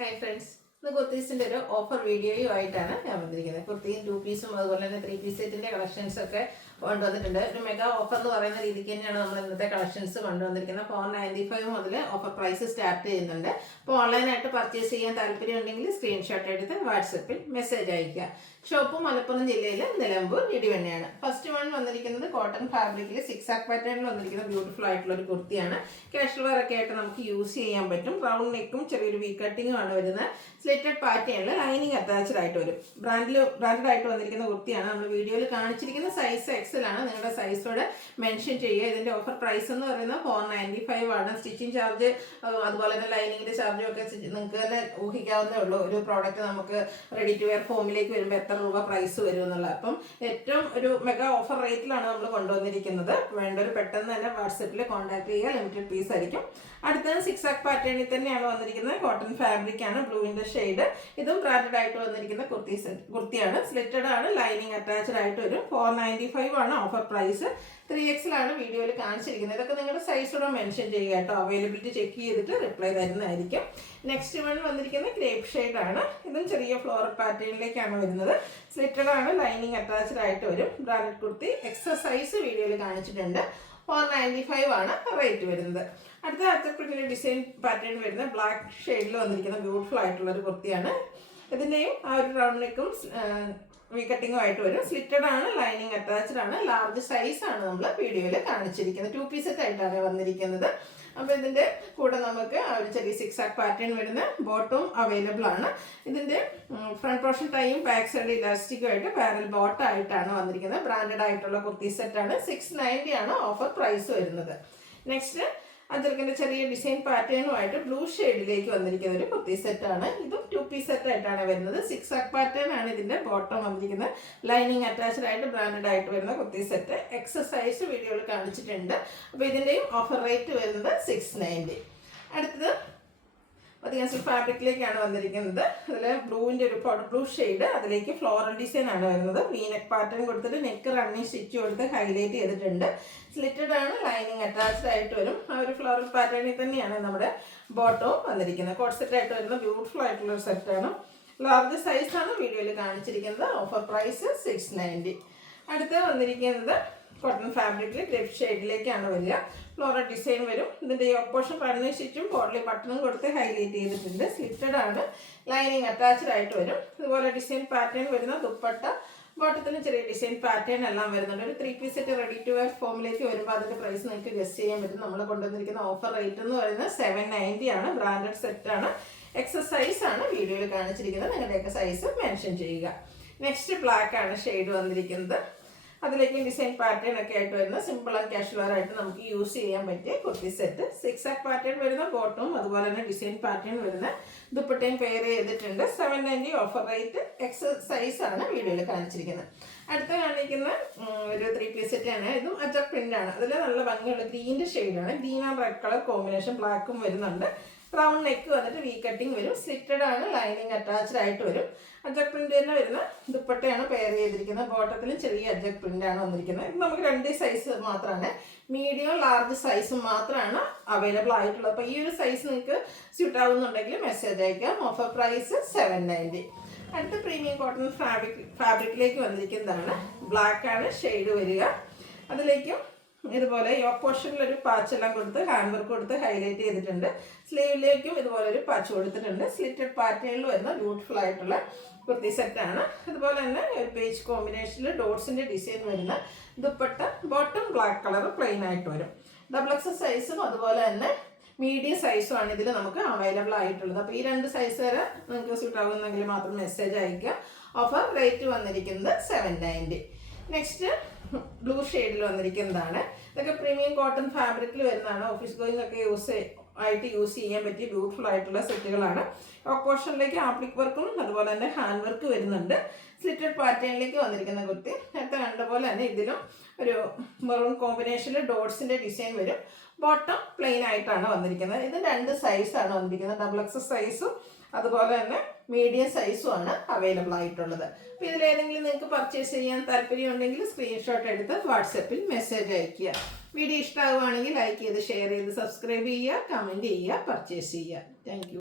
Hi friends, ഇന്ന് കുർത്തീസിൻ്റെ ഒരു offer വീഡിയോയുമായിട്ടാണ് ഞാൻ വന്നിരിക്കുന്നത്. കുർത്തിയും 2 പീസും അതുപോലെ തന്നെ 3 പീസ് സെറ്റിൻ്റെ കളക്ഷൻസൊക്കെ കൊണ്ടുവന്നിട്ടുണ്ട്. ഒരു മെഗാ ഓഫർ എന്ന് പറയുന്ന രീതിക്ക് തന്നെയാണ് നമ്മൾ ഇന്നത്തെ കളക്ഷൻസ് കൊണ്ടുവന്നിരിക്കുന്നത്. 495 മുതൽ ഓഫർ പ്രൈസ് സ്റ്റാർട്ട് ചെയ്യുന്നുണ്ട്. അപ്പോൾ ഓൺലൈനായിട്ട് പർച്ചേസ് ചെയ്യാൻ താല്പര്യം ഉണ്ടെങ്കിൽ സ്ക്രീൻഷോട്ട് എടുത്ത് വാട്സപ്പിൽ മെസ്സേജ് അയയ്ക്കുക. ഷോപ്പ് മലപ്പുറം ജില്ലയിൽ നിലമ്പൂർ ഇടിവണ്ണയാണ്. ഫസ്റ്റ് വൺ വന്നിരിക്കുന്നത് കോട്ടൺ ഫാബ്രിക്കിൽ 6 ആക്ക് പാറ്റേണിൽ വന്നിരിക്കുന്ന ബ്യൂട്ടിഫുൾ ആയിട്ടുള്ള ഒരു കുർത്തിയാണ്. കാഷ്വൽ വെയർ ഒക്കെ ആയിട്ട് നമുക്ക് യൂസ് ചെയ്യാൻ പറ്റും. റൗണ്ട് നെക്കും ചെറിയൊരു വി കട്ടിങ്ങും ആണ് വരുന്നത്. സ്ലിറ്റഡ് പാറ്റേണിൽ ലൈനിങ് അറ്റാച്ച്ഡ് ആയിട്ട് വരും. ബ്രാൻഡഡ് ആയിട്ട് വന്നിരിക്കുന്ന കുർത്തിയാണ്. നമ്മൾ വീഡിയോയിൽ കാണിച്ചിരിക്കുന്ന സൈസ് എക്സൽ ആണ്. നിങ്ങളുടെ സൈസോട് മെൻഷൻ ചെയ്യുക. ഇതിന്റെ ഓഫർ പ്രൈസ് എന്ന് പറയുന്നത് 495 ആണ്. സ്റ്റിച്ചിങ് ചാർജ് അതുപോലെ തന്നെ ലൈനിങ്ങിന്റെ ചാർജും ഒക്കെ നിങ്ങൾക്ക് തന്നെ ഊഹിക്കാവുന്നേ ഉള്ളൂ. ഒരു പ്രോഡക്റ്റ് നമുക്ക് റെഡി ടു വെയർ ഫോമിലേക്ക് വരുമ്പോൾ എത്ര രൂപ പ്രൈസ് വരും എന്നുള്ളത്. അപ്പം ഏറ്റവും ഒരു മെഗാ ഓഫർ റേറ്റിലാണ് നമ്മൾ കൊണ്ടുവന്നിരിക്കുന്നത്. വേണ്ടവർ പെട്ടെന്ന് തന്നെ വാട്സപ്പിൽ കോൺടാക്ട് ചെയ്യുക. ലിമിറ്റഡ് പീസ് ആയിരിക്കും. അടുത്തത് 6 ആക്ക് പാറ്റേണിൽ തന്നെയാണ് വന്നിരിക്കുന്നത്. കോട്ടൺ ഫാബ്രിക് ആണ്, ബ്ലൂവിന്റെ ഷെയ്ഡ്. ഇതും ബ്രാൻഡഡ് ആയിട്ട് വന്നിരിക്കുന്ന കുർത്തിയാണ്. സ്ലിറ്റഡ് ആണ്, ലൈനിങ് അറ്റാച്ച്ഡ് ആയിട്ട് വരും. 495 ആണ് ഓഫർ പ്രൈസ്. 3XL ആണ് വീഡിയോയിൽ കാണിച്ചിരിക്കുന്നത്. ഇതൊക്കെ നിങ്ങളുടെ സൈസോടെ മെൻഷൻ ചെയ്യുക കേട്ടോ. അവൈലബിലിറ്റി ചെക്ക് ചെയ്തിട്ട് റിപ്ലൈ തരുന്നതായിരിക്കും. നെക്സ്റ്റ് വൺ വന്നിരിക്കുന്നത് ക്രേപ്പ് ഷെയ്ഡ് ആണ്. ഇതും ചെറിയ ഫ്ലോറൽ പാറ്റേണിലേക്കാണ് വരുന്നത്. സ്ലിറ്റഡ് ആണ്, ലൈനിങ് അറ്റാച്ച്ഡ് ആയിട്ട് വരും. ബ്രാൻഡഡ് കുർത്തി. എക്സസൈസ് വീഡിയോയിൽ കാണിച്ചിട്ടുണ്ട്. 495 ആണ് റേറ്റ് വരുന്നത്. അടുത്ത അച്ചപ്രിന്റിന്റെ ഡിസൈൻ പാറ്റേൺ വരുന്ന ബ്ലാക്ക് ഷെയ്ഡിൽ വന്നിരിക്കുന്ന ബ്യൂട്ടിഫുൾ ആയിട്ടുള്ള ഒരു കുർത്തിയാണ്. ഇതിൻ്റെയും ആ ഒരു റൗണ്ട് നെക്കും വി കട്ടിങ്ങും ആയിട്ട് വരും. സ്ലിറ്റഡ് ആണ്, ലൈനിങ് അറ്റാച്ച്ഡ് ആണ്. ലാർജ് സൈസ് ആണ് നമ്മൾ വീഡിയോയിൽ കാണിച്ചിരിക്കുന്നത്. 2 പീസ് സെറ്റ് ആയിട്ടാണ് വന്നിരിക്കുന്നത്. അപ്പോൾ ഇതിൻ്റെ കൂടെ നമുക്ക് ആ ഒരു ചെറിയ 6 ആക്ക് പാറ്റേൺ വരുന്ന ബോട്ടും അവൈലബിൾ ആണ്. ഇതിൻ്റെ ഫ്രണ്ട് പോർഷൻ ടൈയും ബാക്ക് സൈഡ് ഇലാസ്റ്റിക്കും ആയിട്ട് പാരൽ ബോട്ടായിട്ടാണ് വന്നിരിക്കുന്നത്. ബ്രാൻഡഡ് ആയിട്ടുള്ള കുർത്തി സെറ്റാണ്. 690 ആണ് ഓഫർ പ്രൈസ് വരുന്നത്. നെക്സ്റ്റ് അജർക്കിന്റെ ചെറിയ ഡിസൈൻ പാറ്റേണുമായിട്ട് ബ്ലൂ ഷെയ്ഡിലേക്ക് വന്നിരിക്കുന്ന ഒരു കുർത്തി സെറ്റാണ്. ഇതും 2 പീസ് സെറ്റ് ആയിട്ടാണ് വരുന്നത്. 6 ആക്ക് പാറ്റേൺ ആണ് ഇതിന്റെ ബോട്ടം വന്നിരിക്കുന്നത്. ലൈനിങ് അറ്റാച്ച്ഡ് ആയിട്ട് ബ്രാൻഡഡ് ആയിട്ട് വരുന്ന കുർത്തി സെറ്റ്. എക്സസൈസ് വീഡിയോയിൽ കാണിച്ചിട്ടുണ്ട്. അപ്പോൾ ഇതിന്റെയും ഓഫർ റേറ്റ് വരുന്നത് 690. അടുത്തത് പതിനാസിൽ ഫാബ്രിക്കിലേക്കാണ് വന്നിരിക്കുന്നത്. അതിൽ ബ്ലൂവിൻ്റെ ഒരു ബ്ലൂ ഷെയ്ഡ്, അതിലേക്ക് ഫ്ലോറൽ ഡിസൈൻ ആണ് വരുന്നത്. വീനെക്ക് പാറ്റേൺ കൊടുത്തിട്ട് നെക്ക് റണ്ണിങ് സ്റ്റിച്ച് കൊടുത്ത് ഹൈലൈറ്റ് ചെയ്തിട്ടുണ്ട്. സ്ലിറ്റഡ് ആണ്, ലൈനിങ് അറ്റാച്ച്ഡ് ആയിട്ട് വരും. ആ ഒരു ഫ്ലോറൽ പാറ്റേണിൽ തന്നെയാണ് നമ്മുടെ ബോട്ടവും വന്നിരിക്കുന്നത്. കോട്ട് സെറ്റ് ആയിട്ട് വരുന്ന ബ്യൂട്ടിഫുൾ ആയിട്ടുള്ള ഒരു സെറ്റാണ്. ലാർജ് സൈസാണ് വീഡിയോയിൽ കാണിച്ചിരിക്കുന്നത്. Offer price 690. അടുത്ത് വന്നിരിക്കുന്നത് കോട്ടൺ ഫാബ്രിക്കിൽ ഗ്രേപ്പ് ഷെയ്ഡിലേക്കാണ് വരിക. ഫ്ലോറൽ ഡിസൈൻ വരും. ഇതിൻ്റെ യോക്ക് പോർഷൻ റണ്ണിങ് സ്റ്റിച്ചും ബോട്ടിൽ ബട്ടണും കൊടുത്ത് ഹൈലൈറ്റ് ചെയ്തിട്ടുണ്ട്. സ്ലിറ്റഡ് ആണ്, ലൈനിങ് അറ്റാച്ച്ഡ് ആയിട്ട് വരും. ഇതുപോലെ ഡിസൈൻ പാറ്റേൺ വരുന്ന ദുപ്പട്ട, ബോട്ടത്തിന് ചെറിയ ഡിസൈൻ പാറ്റേൺ എല്ലാം വരുന്നുണ്ട്. ഒരു 3 piece set ready to wear ഫോമിലേക്ക് വരുമ്പോൾ അതിൻ്റെ പ്രൈസ് നിങ്ങൾക്ക് ഗസ്റ്റ് ചെയ്യാൻ പറ്റും. നമ്മൾ കൊണ്ടുവന്നിരിക്കുന്ന ഓഫർ റേറ്റ് എന്ന് പറയുന്നത് 790 ആണ്. ബ്രാൻഡഡ് സെറ്റാണ്. എക്സസൈസ് ആണ് വീഡിയോയിൽ കാണിച്ചിരിക്കുന്നത്. നിങ്ങളുടെയൊക്കെ സൈസ് മെൻഷൻ ചെയ്യുക. നെക്സ്റ്റ് ബ്ലാക്ക് ആണ് ഷെയ്ഡ് വന്നിരിക്കുന്നത്. അതിലേക്ക് ഡിസൈൻ പാറ്റേൺ ഒക്കെ ആയിട്ട് വരുന്ന സിമ്പിൾ ആൻഡ് കാഷ്വൽ ആയിട്ട് നമുക്ക് യൂസ് ചെയ്യാൻ പറ്റിയ കുർത്തി സെറ്റ്. 6 ആക്ക് പാറ്റേൺ വരുന്ന ബോട്ടും അതുപോലെ തന്നെ ഡിസൈൻ പാറ്റേൺ വരുന്ന ദുപ്പട്ടയും പെയർ ചെയ്തിട്ടുണ്ട്. 790 ഓഫർ റേറ്റ്. എക്സസൈസ് ആണ് വീഡിയോയിൽ കാണിച്ചിരിക്കുന്നത്. അടുത്ത കാണിക്കുന്ന ഒരു 3 പീസ് സെറ്റ് ആണ്. ഇതും അജക് പ്രിന്റ് ആണ്. അതിൽ നല്ല ഭംഗിയുള്ള ഗ്രീൻ്റെ ഷെയ്ഡാണ്. Green and red colour combination. ബ്ലാക്കും വരുന്നുണ്ട്. റൗണ്ട് നെക്ക് വന്നിട്ട് വി കട്ടിങ് വരും. സ്ലിറ്റഡ് ആണ്, ലൈനിങ് അറ്റാച്ച്ഡ് ആയിട്ട് വരും. അജക് പ്രിന്റ് തന്നെ വരുന്ന ദുപ്പട്ടയാണ് പെയർ ചെയ്തിരിക്കുന്നത്. ബോട്ടത്തിലും ചെറിയ അജക് പ്രിന്റ് ആണ് വന്നിരിക്കുന്നത്. ഇത് നമുക്ക് 2 സൈസ് മാത്രമാണ്, മീഡിയം ലാർജ് സൈസ് മാത്രമാണ് അവൈലബിൾ ആയിട്ടുള്ളത്. അപ്പോൾ ഈ ഒരു സൈസ് നിങ്ങൾക്ക് സ്യൂട്ട് ആവുന്നുണ്ടെങ്കിൽ മെസ്സേജ് അയക്കാം. Offer price 790. അടുത്ത പ്രീമിയം കോട്ടൺ ഫാബ്രിക്കിലേക്ക് വന്നിരിക്കുന്നതാണ്. ബ്ലാക്ക് ആണ് ഷെയ്ഡ് വരിക. അതിലേക്കും ഇതുപോലെ യോക്ക് പോർഷനിൽ ഒരു പാച്ചെല്ലാം കൊടുത്ത് ഹാൻഡ് വർക്ക് കൊടുത്ത് ഹൈലൈറ്റ് ചെയ്തിട്ടുണ്ട്. സ്ലീവിലേക്കും ഇതുപോലെ ഒരു പാച്ച് കൊടുത്തിട്ടുണ്ട്. സ്ലിറ്റഡ് പാറ്റേണിൽ വരുന്ന ബ്യൂട്ടിഫുൾ ആയിട്ടുള്ള കുർത്തി സെറ്റാണ്. അതുപോലെ തന്നെ ഒരു പേജ് കോമ്പിനേഷനിൽ ഡോട്ട്സിന്റെ ഡിസൈൻ വരുന്ന dupatta, bottom black colour plain ആയിട്ട് വരും. XXL സൈസും അതുപോലെ തന്നെ മീഡിയം സൈസും ആണ് ഇതിൽ നമുക്ക് അവൈലബിൾ ആയിട്ടുള്ളത്. അപ്പോൾ ഈ 2 സൈസ് വരെ നിങ്ങൾക്ക് സ്യൂട്ട് ആകുന്നെങ്കിൽ മാത്രം മെസ്സേജ് അയക്കുക. ഓഫർ റേറ്റ് വന്നിരിക്കുന്നത് 790. നെക്സ്റ്റ് ബ്ലൂ ഷെയ്ഡിൽ വന്നിരിക്കുന്നതാണ്. ഇതൊക്കെ പ്രീമിയം കോട്ടൺ ഫാബ്രിക്കിൽ വരുന്നതാണ്. ഓഫീസ് ഗോയിങ് ഒക്കെ യൂസ് ചെയ്യാൻ പറ്റിയ ബ്യൂട്ടിഫുൾ ആയിട്ടുള്ള സെറ്റുകളാണ്. യോക്ക് പോർഷനിലേക്ക് ആപ്ലിക് വർക്കും അതുപോലെ തന്നെ ഹാൻഡ് വർക്ക് വരുന്നുണ്ട്. സ്ലിറ്റഡ് പാറ്റേണിലേക്ക് വന്നിരിക്കുന്ന കുർത്തി. നേരത്തെ കണ്ട പോലെ തന്നെ ഇതിലും ഒരു മെറൂൺ കോമ്പിനേഷനിൽ ഡോട്ട്സിന്റെ ഡിസൈൻ വരും. ബോട്ടം പ്ലെയിൻ ആയിട്ടാണ് വന്നിരിക്കുന്നത്. ഇത് 2 സൈസാണ് വന്നിരിക്കുന്നത്. XXL സൈസും അതുപോലെ തന്നെ മീഡിയം സൈസും ആണ് അവൈലബിൾ ആയിട്ടുള്ളത്. അപ്പോൾ ഇതിലേതെങ്കിലും നിങ്ങൾക്ക് പർച്ചേസ് ചെയ്യാൻ താല്പര്യം ഉണ്ടെങ്കിൽ സ്ക്രീൻഷോട്ട് എടുത്ത് വാട്സപ്പിൽ മെസ്സേജ് അയയ്ക്കുക. വീഡിയോ ഇഷ്ടമാവുകയാണെങ്കിൽ ലൈക്ക് ചെയ്ത് ഷെയർ ചെയ്ത് സബ്സ്ക്രൈബ് ചെയ്യുക, കമൻറ്റ് ചെയ്യുക, പർച്ചേസ് ചെയ്യുക. Thank you.